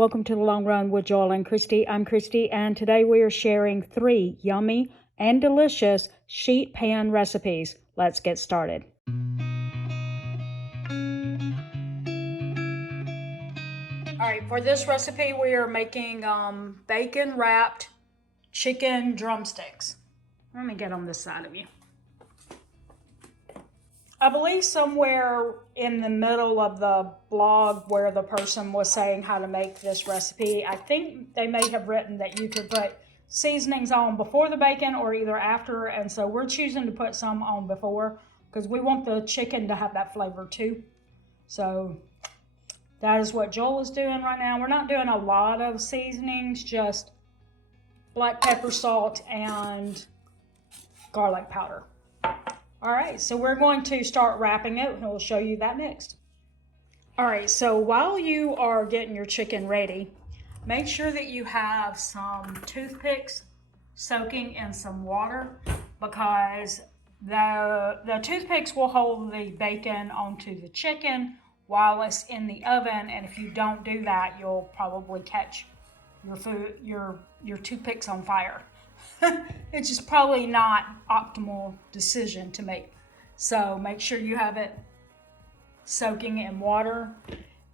Welcome to the Long Run with Joel and Christy. I'm Christy, and today we are sharing 3 yummy and delicious sheet pan recipes. Let's get started. Alright, for this recipe we are making bacon wrapped chicken drumsticks. Let me get on this side of you. I believe somewhere in the middle of the blog where the person was saying how to make this recipe, I think they may have written that you could put seasonings on before the bacon or either after, and so we're choosing to put some on before because we want the chicken to have that flavor too. So that is what Joel is doing right now. We're not doing a lot of seasonings, just black pepper, salt, and garlic powder. All right, so we're going to start wrapping it, and we'll show you that next. All right, so while you are getting your chicken ready, make sure that you have some toothpicks soaking in some water because the toothpicks will hold the bacon onto the chicken while it's in the oven, and if you don't do that, you'll probably catch your toothpicks on fire. It's just probably not optimal decision to make. So make sure you have it soaking in water.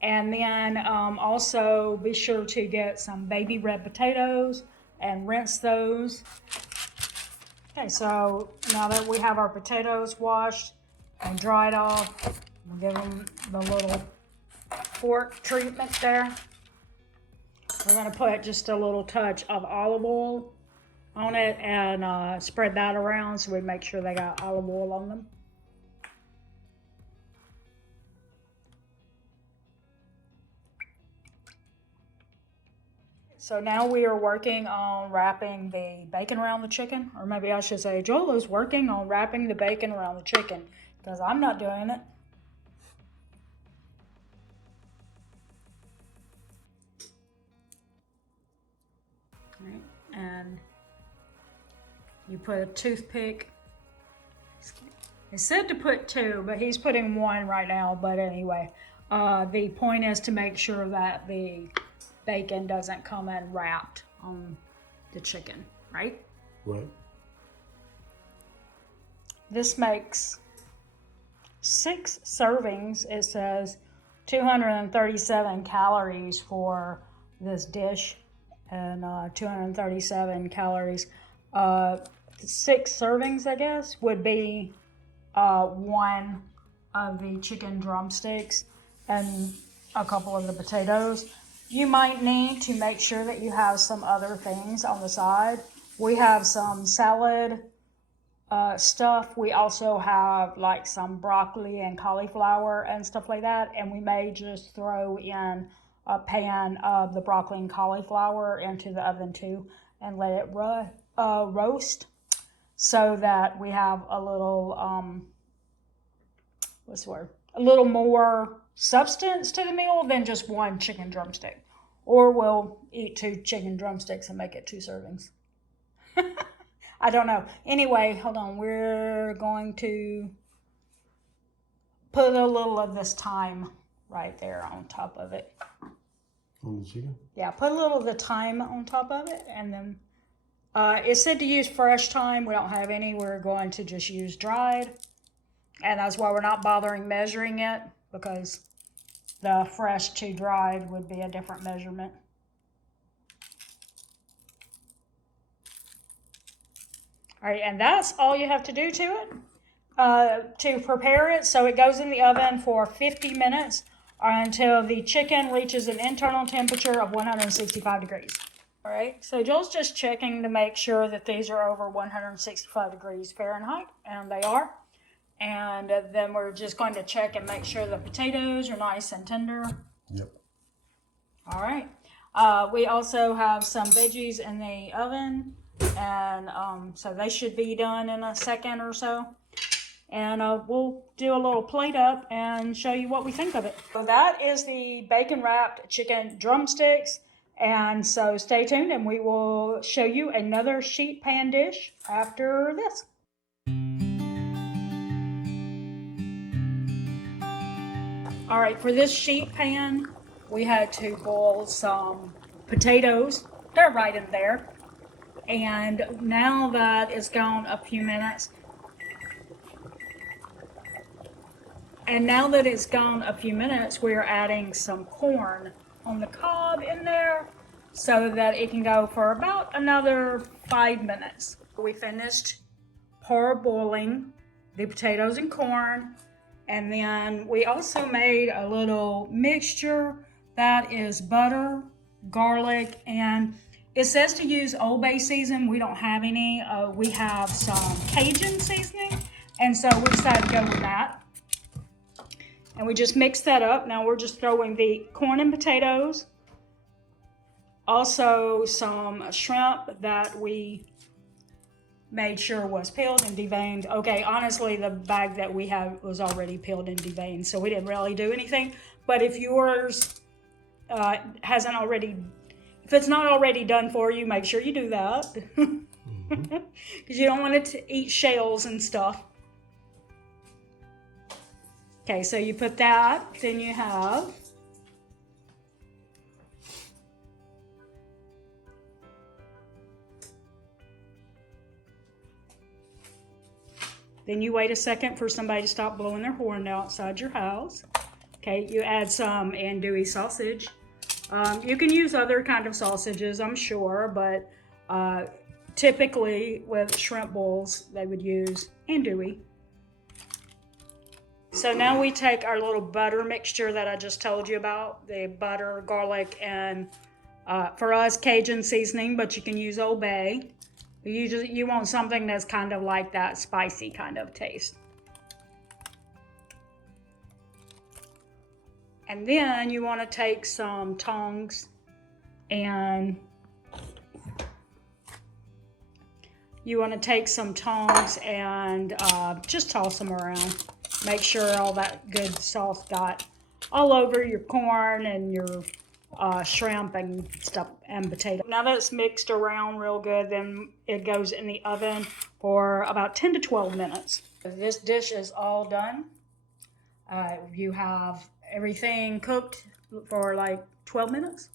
And then also be sure to get some baby red potatoes and rinse those. Okay, so now that we have our potatoes washed and dried off, we'll give them the little fork treatment there. We're going to put just a little touch of olive oil on it and spread that around so we make sure they got olive oil on them. So now we are working on wrapping the bacon around the chicken, or maybe I should say Joel is working on wrapping the bacon around the chicken because I'm not doing it. All right, and you put a toothpick. It said to put 2, but he's putting 1 right now. But anyway, the point is to make sure that the bacon doesn't come in wrapped on the chicken, right? Right. This makes 6 servings. It says 237 calories for this dish and 237 calories. 6 servings, I guess, would be 1 of the chicken drumsticks and a couple of the potatoes. You might need to make sure that you have some other things on the side. We have some salad stuff. We also have like some broccoli and cauliflower and stuff like that. And we may just throw in a pan of the broccoli and cauliflower into the oven too and let it roast, so that we have a little a little more substance to the meal than just 1 chicken drumstick. Or we'll eat 2 chicken drumsticks and make it 2 servings. I don't know. Anyway, hold on. We're going to put a little of this thyme right there on top of it. On the chicken? Yeah, put a little of the thyme on top of it, and then it said to use fresh thyme. We don't have any. We're going to just use dried. And that's why we're not bothering measuring it, because the fresh to dried would be a different measurement. All right, and that's all you have to do to it to prepare it. So it goes in the oven for 50 minutes until the chicken reaches an internal temperature of 165 degrees. All right, so Joel's just checking to make sure that these are over 165 degrees Fahrenheit, and they are. And then we're just going to check and make sure the potatoes are nice and tender. Yep. All right. We also have some veggies in the oven, and so they should be done in a second or so. And we'll do a little plate up and show you what we think of it. So that is the bacon wrapped chicken drumsticks. And so stay tuned and we will show you another sheet pan dish after this. All right, for this sheet pan, we had to boil some potatoes. They're right in there. And now that it's gone a few minutes, we're adding some corn on the cob in there so that it can go for about another 5 minutes. We finished parboiling the potatoes and corn, and then we also made a little mixture that is butter, garlic, and it says to use Old Bay season. We don't have any. We have some Cajun seasoning, and so we decided to go with that. And we just mix that up. Now we're just throwing the corn and potatoes, also some shrimp that we made sure was peeled and deveined. Okay, honestly, the bag that we have was already peeled and deveined, so we didn't really do anything. But if yours hasn't already, if it's not already done for you, make sure you do that. Because you don't want it to eat shells and stuff. Okay, so you put that, then you have then you wait a second for somebody to stop blowing their horn outside your house. Okay, you add some andouille sausage. You can use other kind of sausages, I'm sure, but typically with shrimp bowls, they would use andouille. So now we take our little butter mixture that I just told you about, the butter, garlic, and for us, Cajun seasoning, but you can use Old Bay. You want something that's kind of like that spicy kind of taste. And then you want to take some tongs and just toss them around. Make sure all that good sauce got all over your corn and your shrimp and stuff and potato. Now that it's mixed around real good, then it goes in the oven for about 10 to 12 minutes. This dish is all done. You have everything cooked for like 12 minutes. Is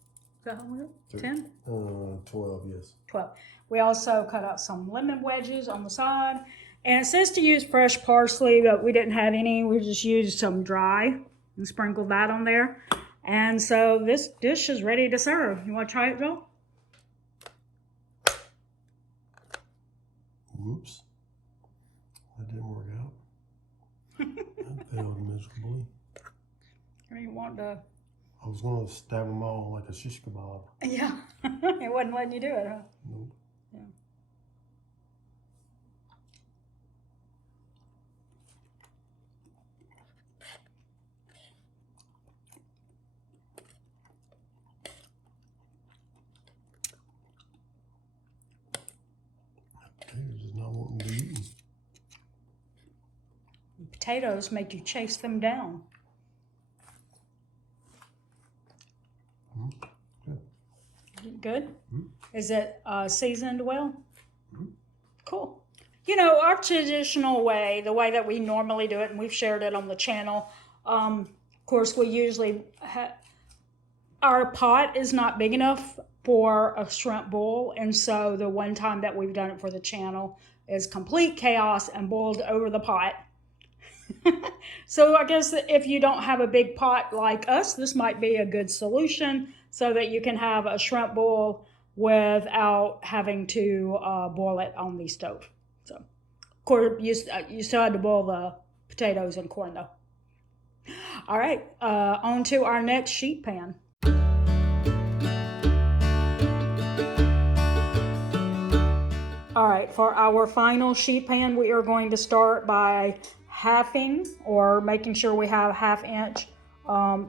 that how long? 10? 12, yes. 12. We also cut out some lemon wedges on the side. And it says to use fresh parsley, but we didn't have any. We just used some dry and sprinkled that on there. And so this dish is ready to serve. You want to try it, Joel? Whoops. That didn't work out. That failed miserably. You want to... I was going to stab them all like a shish kebab. Yeah. It wasn't letting you do it, huh? Nope. Yeah. Potatoes is not wanting to be eaten. Potatoes make you chase them down. Good? Mm-hmm. Is it seasoned well? Mm-hmm. Cool. You know, our traditional way, the way that we normally do it, and we've shared it on the channel, of course, we usually our pot is not big enough for a shrimp bowl, and so the one time that we've done it for the channel is complete chaos and boiled over the pot. So I guess if you don't have a big pot like us, this might be a good solution so that you can have a shrimp bowl without having to boil it on the stove. So, of course, you still had to boil the potatoes and corn though. All right, on to our next sheet pan. All right, for our final sheet pan, we are going to start by halving or making sure we have 1/2 inch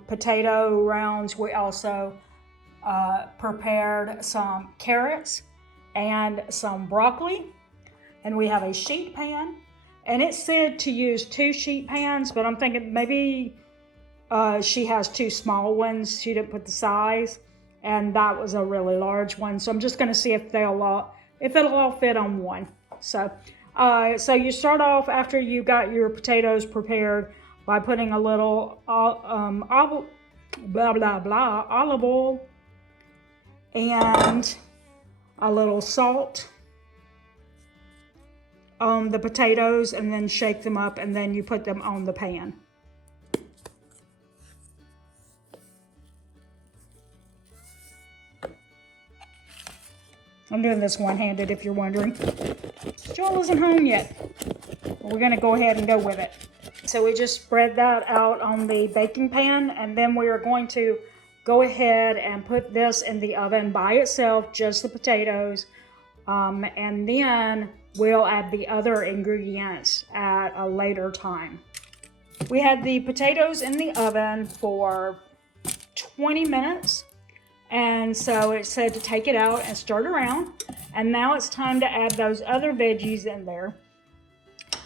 potato rounds. We also prepared some carrots and some broccoli, and we have a sheet pan, and it said to use 2 sheet pans, but I'm thinking maybe she has 2 small ones. She didn't put the size, and that was a really large one, so I'm just going to see if it'll all fit on one. So you start off after you got your potatoes prepared by putting a little blah, blah, blah, olive oil, and a little salt on the potatoes, and then shake them up, and then you put them on the pan. I'm doing this one-handed if you're wondering. Joel isn't home yet. We're gonna go ahead and go with it. So we just spread that out on the baking pan, and then we are going to go ahead and put this in the oven by itself, just the potatoes, and then we'll add the other ingredients at a later time. We had the potatoes in the oven for 20 minutes. And so it said to take it out and stir it around. And now it's time to add those other veggies in there,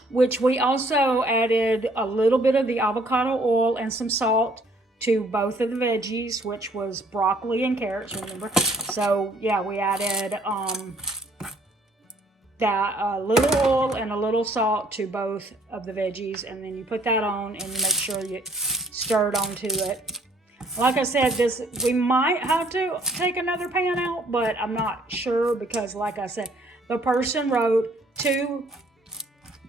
which we also added a little bit of the avocado oil and some salt to both of the veggies, which was broccoli and carrots, remember? So yeah, we added that little oil and a little salt to both of the veggies. And then you put that on and you make sure you stir it onto it. Like I said, we might have to take another pan out, but I'm not sure because, like I said, the person wrote 2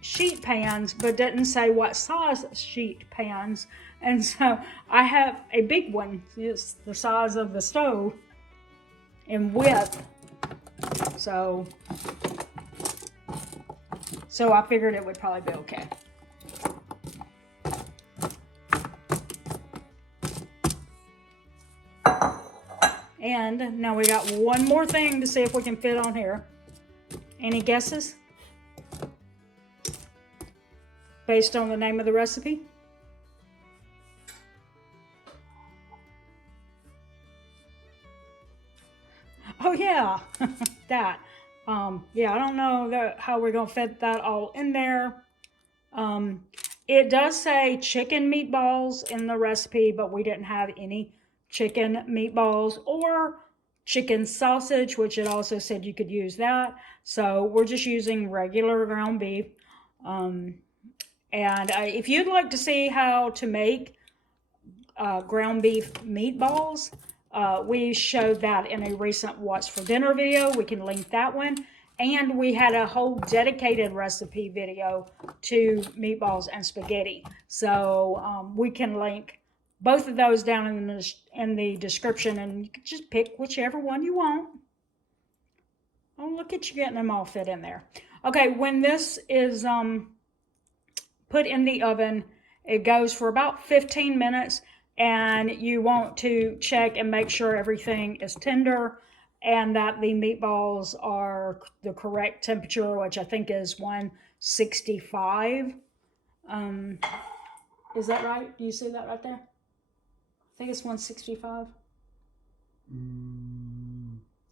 sheet pans, but didn't say what size sheet pans. And so I have a big one. It's the size of the stove in width. So I figured it would probably be okay. And now we got one more thing to see if we can fit on here. Any guesses? Based on the name of the recipe? Oh yeah, that. Yeah, I don't know how we're gonna fit that all in there. It does say chicken meatballs in the recipe, but we didn't have any chicken meatballs or chicken sausage, which it also said you could use that. So we're just using regular ground beef. And if you'd like to see how to make ground beef meatballs, we showed that in a recent What's for Dinner video. We can link that one. And we had a whole dedicated recipe video to meatballs and spaghetti. So we can link both of those down in the description, and you can just pick whichever one you want. Oh, look at you getting them all fit in there. Okay, when this is put in the oven, it goes for about 15 minutes, and you want to check and make sure everything is tender and that the meatballs are the correct temperature, which I think is 165. Is that right? Do you see that right there? I think it's 165.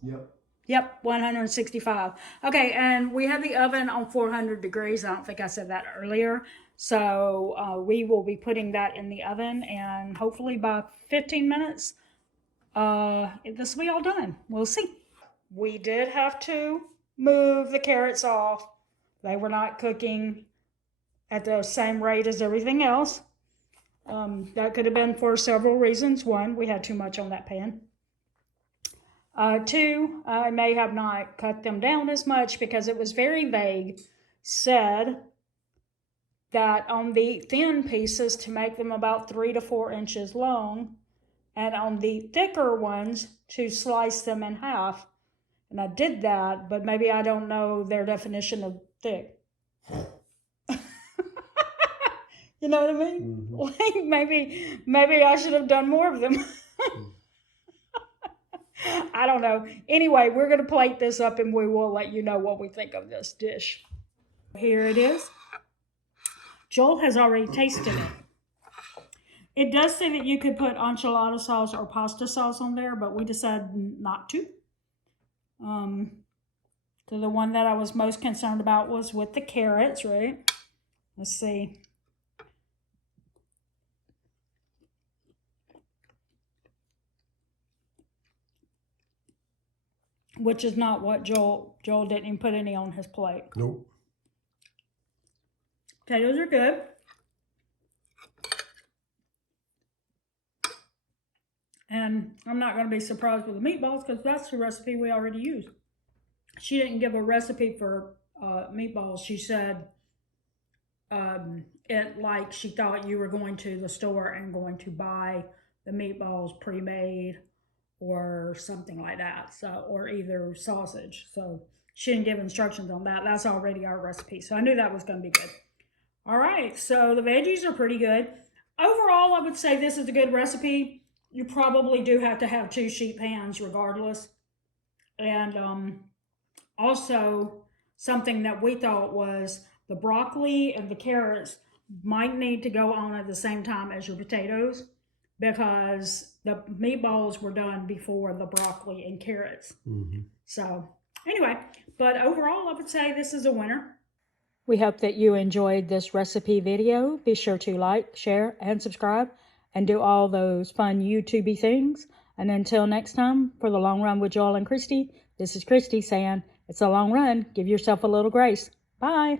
Yep. Yep, 165. Okay, and we have the oven on 400 degrees. I don't think I said that earlier. So we will be putting that in the oven, and hopefully by 15 minutes, this will be all done. We'll see. We did have to move the carrots off. They were not cooking at the same rate as everything else. That could have been for several reasons. 1, we had too much on that pan. 2, I may have not cut them down as much because it was very vague. Said that on the thin pieces to make them about 3 to 4 inches long, and on the thicker ones to slice them in half. And I did that, but maybe I don't know their definition of thick. You know what I mean? Mm-hmm. Like maybe I should have done more of them. I don't know. Anyway, we're going to plate this up and we will let you know what we think of this dish. Here it is. Joel has already tasted it. It does say that you could put enchilada sauce or pasta sauce on there, but we decided not to. So the one that I was most concerned about was with the carrots, right? Let's see. Which is not what Joel didn't even put any on his plate. Nope. Potatoes are good. And I'm not going to be surprised with the meatballs because that's the recipe we already used. She didn't give a recipe for meatballs. She said it like she thought you were going to the store and going to buy the meatballs pre-made or something like that. So, or either sausage. So she didn't give instructions on that. That's already our recipe. So I knew that was going to be good. All right, so the veggies are pretty good. Overall, I would say this is a good recipe. You probably do have to have 2 sheet pans regardless. And also, something that we thought was the broccoli and the carrots might need to go on at the same time as your potatoes because the meatballs were done before the broccoli and carrots. Mm-hmm. So, anyway, but overall, I would say this is a winner. We hope that you enjoyed this recipe video. Be sure to like, share, and subscribe, and do all those fun YouTube-y things. And until next time, for the Long Run with Joel and Christy, this is Christy saying, it's a long run. Give yourself a little grace. Bye.